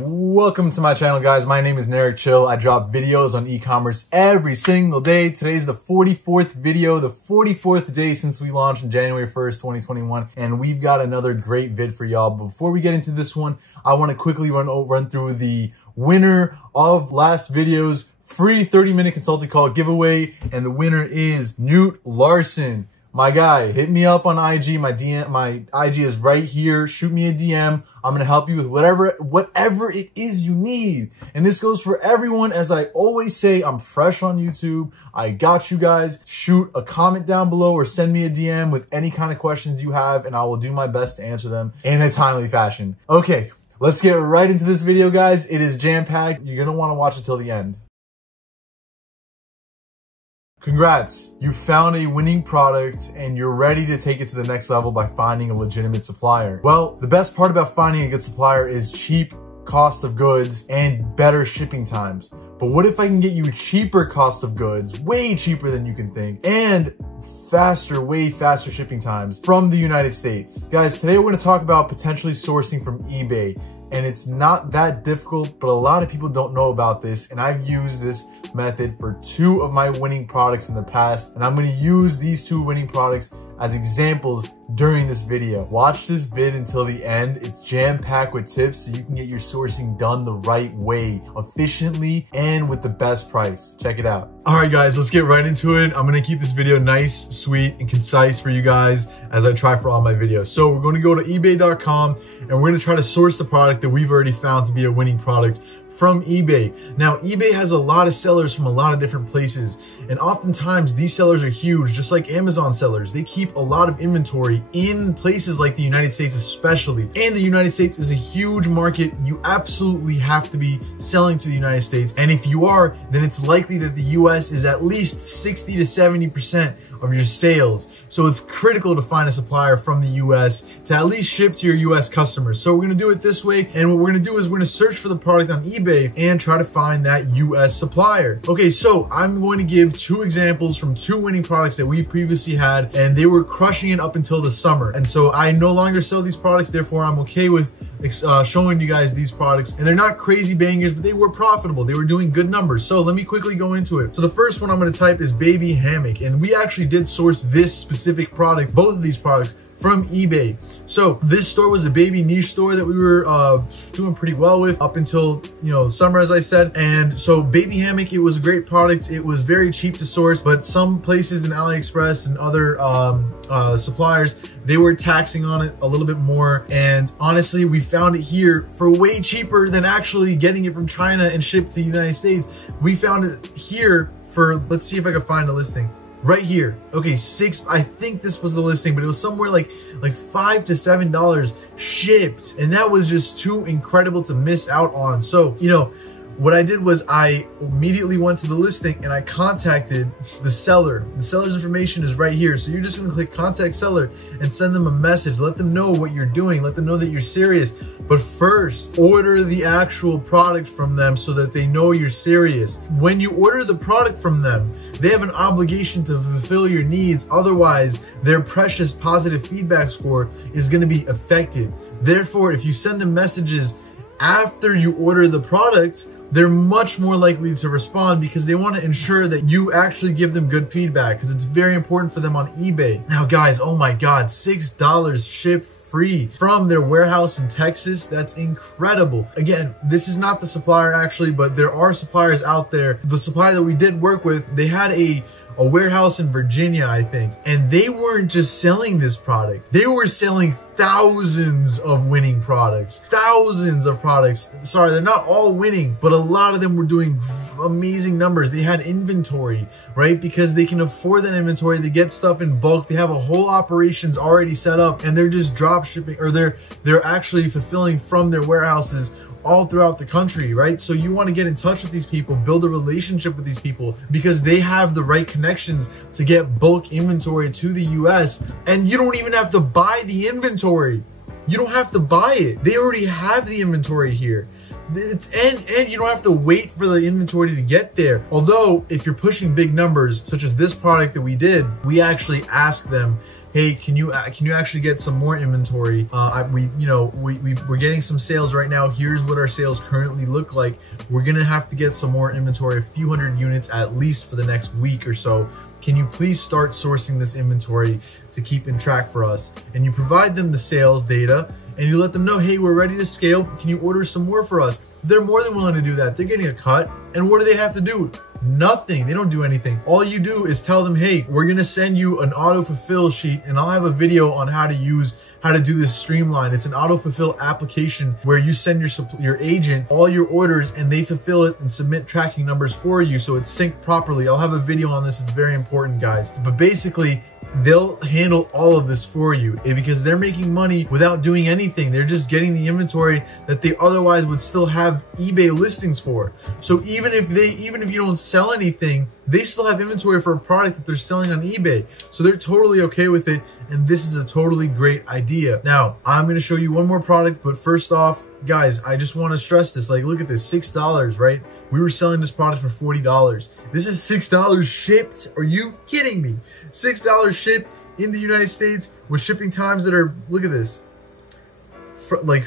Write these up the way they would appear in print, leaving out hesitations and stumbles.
Welcome to my channel, guys. My name is Narek Chill. I drop videos on e-commerce every single day. Today's the 44th video, the 44th day since we launched on January 1st, 2021. And we've got another great vid for y'all. But before we get into this one, I want to quickly run through the winner of last video's free 30-minute consulting call giveaway. And the winner is Newt Larson. My guy, hit me up on IG. My IG is right here. Shoot me a DM. I'm going to help you with whatever it is you need. And this goes for everyone. As I always say, I'm fresh on YouTube. I got you guys. Shoot a comment down below or send me a DM with any kind of questions you have, and I will do my best to answer them in a timely fashion. Okay, let's get right into this video, guys. It is jam-packed. You're going to want to watch it till the end. Congrats, you found a winning product and you're ready to take it to the next level by finding a legitimate supplier. Well, the best part about finding a good supplier is cheap cost of goods and better shipping times. But what if I can get you cheaper cost of goods, way cheaper than you can think, and way faster shipping times from the United States? Guys, today we're going to talk about potentially sourcing from eBay. And it's not that difficult, but a lot of people don't know about this. And I've used this method for 2 of my winning products in the past. And I'm going to use these 2 winning products as examples during this video. Watch this vid until the end. It's jam-packed with tips so you can get your sourcing done the right way, efficiently, and with the best price. Check it out. All right, guys, let's get right into it. I'm gonna keep this video nice, sweet, and concise for you guys as I try for all my videos. So we're gonna go to ebay.com and we're gonna try to source the product that we've already found to be a winning product from eBay. Now, eBay has a lot of sellers from a lot of different places, and oftentimes these sellers are huge, just like Amazon sellers. They keep a lot of inventory in places like the United States especially, and the United States is a huge market. You absolutely have to be selling to the United States, and if you are, then it's likely that the US is at least 60 to 70% of your sales. So it's critical to find a supplier from the US to at least ship to your US customers. So we're gonna do it this way, and what we're gonna do is we're gonna search for the product on eBay and try to find that US supplier. Okay, so I'm going to give 2 examples from 2 winning products that we've previously had, and they were crushing it up until the summer. And so I no longer sell these products, therefore I'm okay with showing you guys these products. And they're not crazy bangers, but they were profitable. They were doing good numbers. So let me quickly go into it. So the first one I'm going to type is baby hammock, and we actually did source this specific product, both of these products, from eBay. So this store was a baby niche store that we were doing pretty well with up until, you know, summer, as I said. And so baby hammock, it was a great product. It was very cheap to source, but some places in AliExpress and other suppliers, they were taxing on it a little bit more. And honestly, we found it here for way cheaper than actually getting it from China and shipped to the United States. We found it here for, let's see if I can find a listing. Right here. Okay, I think this was the listing, but it was somewhere like $5 to $7 shipped. And that was just too incredible to miss out on. So, you know, what I did was I immediately went to the listing and I contacted the seller. The seller's information is right here. So you're just gonna click contact seller and send them a message. Let them know what you're doing. Let them know that you're serious. But first, order the actual product from them so that they know you're serious. When you order the product from them, they have an obligation to fulfill your needs. Otherwise, their precious positive feedback score is gonna be affected. Therefore, if you send them messages after you order the product, they're much more likely to respond because they want to ensure that you actually give them good feedback, because it's very important for them on eBay. Now, guys, oh my God, $6 ship free from their warehouse in Texas. That's incredible. Again, this is not the supplier actually, but there are suppliers out there. The supplier that we did work with, they had a warehouse in Virginia, I think, and they weren't just selling this product. They were selling thousands of winning products, thousands of products. Sorry, they're not all winning, but a lot of them were doing amazing numbers. They had inventory, right? Because they can afford that inventory. They get stuff in bulk. They have a whole operations already set up, and they're just drop shipping, or they're actually fulfilling from their warehouses all throughout the country, right? So you want to get in touch with these people, build a relationship with these people, because they have the right connections to get bulk inventory to the US, and you don't even have to buy the inventory. You don't have to buy it. They already have the inventory here. And you don't have to wait for the inventory to get there. Although if you're pushing big numbers, such as this product that we did, we actually asked them hey, can you actually get some more inventory? We're getting some sales right now. Here's what our sales currently look like. We're gonna have to get some more inventory, a few hundred units at least for the next week or so. Can you please start sourcing this inventory to keep in track for us? And you provide them the sales data and you let them know, hey, we're ready to scale. Can you order some more for us? They're more than willing to do that. They're getting a cut. And what do they have to do? Nothing. They don't do anything. All you do is tell them, hey, we're gonna send you an auto-fulfill sheet, and I'll have a video on how to do this streamline. It's an auto-fulfill application where you send your agent all your orders and they fulfill it and submit tracking numbers for you so it's synced properly. I'll have a video on this. It's very important, guys. But basically, they'll handle all of this for you because they're making money without doing anything. They're just getting the inventory that they otherwise would still have eBay listings for. So even if you don't sell anything, they still have inventory for a product that they're selling on eBay. So they're totally okay with it. And this is a totally great idea. Now, I'm going to show you one more product, but first off, guys, I just want to stress this. Like, look at this, $6, right? We were selling this product for $40. This is $6 shipped. Are you kidding me? $6 shipped in the United States with shipping times that are, look at this, for like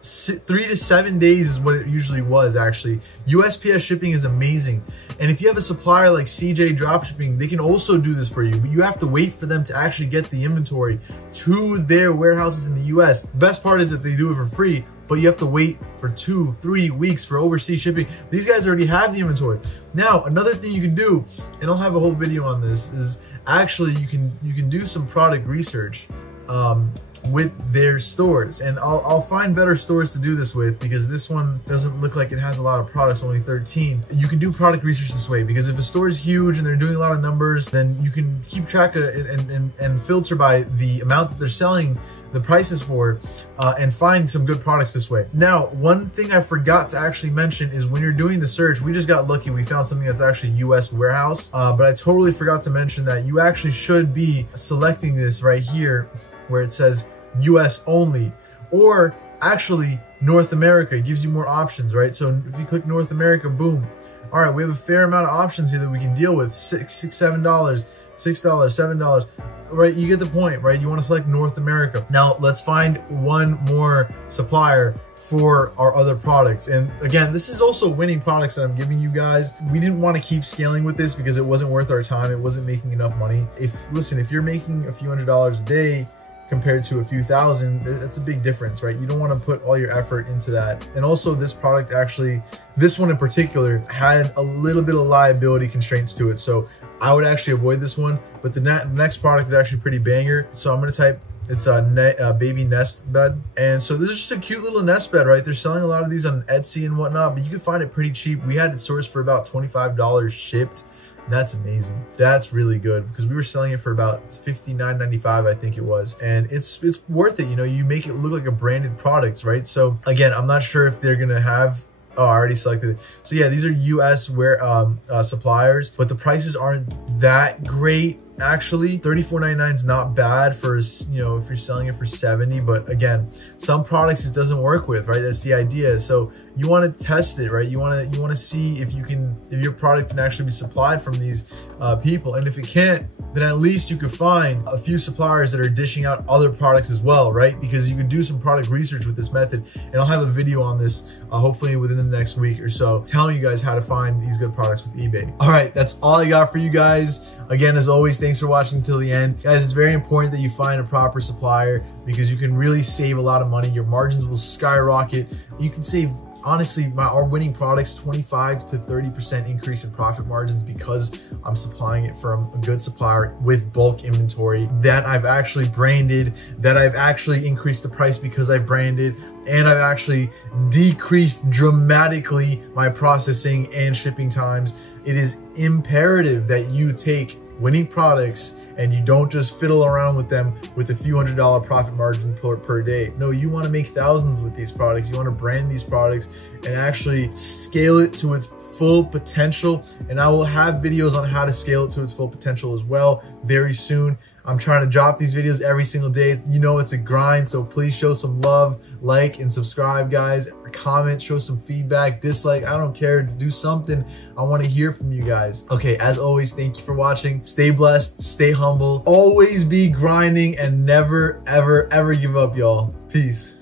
3 to 7 days is what it usually was. Actually, USPS shipping is amazing. And if you have a supplier like CJ Dropshipping, they can also do this for you, but you have to wait for them to actually get the inventory to their warehouses in the US. The best part is that they do it for free, but you have to wait for 2-3 weeks for overseas shipping. These guys already have the inventory. Now, another thing you can do, and I'll have a whole video on this, is actually you can do some product research with their stores, and I'll find better stores to do this with because this one doesn't look like it has a lot of products, only 13. You can do product research this way because if a store is huge and they're doing a lot of numbers, then you can keep track of it and filter by the amount that they're selling the prices for and find some good products this way. Now, one thing I forgot to actually mention is when you're doing the search, we just got lucky. We found something that's actually US warehouse, but I totally forgot to mention that you actually should be selecting this right here where it says US only, or actually North America. It gives you more options, right? So if you click North America, boom. All right, we have a fair amount of options here that we can deal with. $7, $7, right? You get the point, right? You want to select North America. Now let's find one more supplier for our other products. And again, this is also winning products that I'm giving you guys. We didn't want to keep scaling with this because it wasn't worth our time. It wasn't making enough money. If you're making a few $100s a day compared to a few thousand, that's a big difference, right? You don't want to put all your effort into that. And also this product actually, this one in particular, had a little bit of liability constraints to it. So I would actually avoid this one, but the next product is actually pretty banger. So I'm going to type, it's a baby nest bed. And so this is just a cute little nest bed, right? They're selling a lot of these on Etsy and whatnot, but you can find it pretty cheap. We had it sourced for about $25 shipped. That's amazing. That's really good because we were selling it for about $59.95, I think it was. And it's worth it. You know, you make it look like a branded product, right? So again, I'm not sure if they're going to have, oh, I already selected it. So yeah, these are US suppliers, but the prices aren't that great. Actually, $34.99 is not bad for, you know, if you're selling it for $70, but again, some products it doesn't work with, right? That's the idea. So you want to test it, right? You want to see if your product can actually be supplied from these people. And if it can't, then at least you could find a few suppliers that are dishing out other products as well, right? Because you could do some product research with this method. And I'll have a video on this hopefully within the next week or so, telling you guys how to find these good products with eBay. All right, that's all I got for you guys. Again, as always, thanks for watching till the end. Guys, it's very important that you find a proper supplier because you can really save a lot of money. Your margins will skyrocket. You can save, honestly, our winning products, 25 to 30% increase in profit margins because I'm supplying it from a good supplier with bulk inventory that I've actually branded, that I've actually increased the price because I branded, and I've actually decreased dramatically my processing and shipping times. It is imperative that you take winning products and you don't just fiddle around with them with a few $100 profit margin per day. No, you want to make thousands with these products. You want to brand these products and actually scale it to its full potential. And I will have videos on how to scale it to its full potential as well very soon. I'm trying to drop these videos every single day. You know, it's a grind, so please show some love, like, and subscribe, guys. comment, show some feedback, dislike, I don't care, do something. I want to hear from you guys. Okay, as always, thank you for watching. Stay blessed, stay humble, always be grinding, and never, ever, ever give up, y'all. Peace.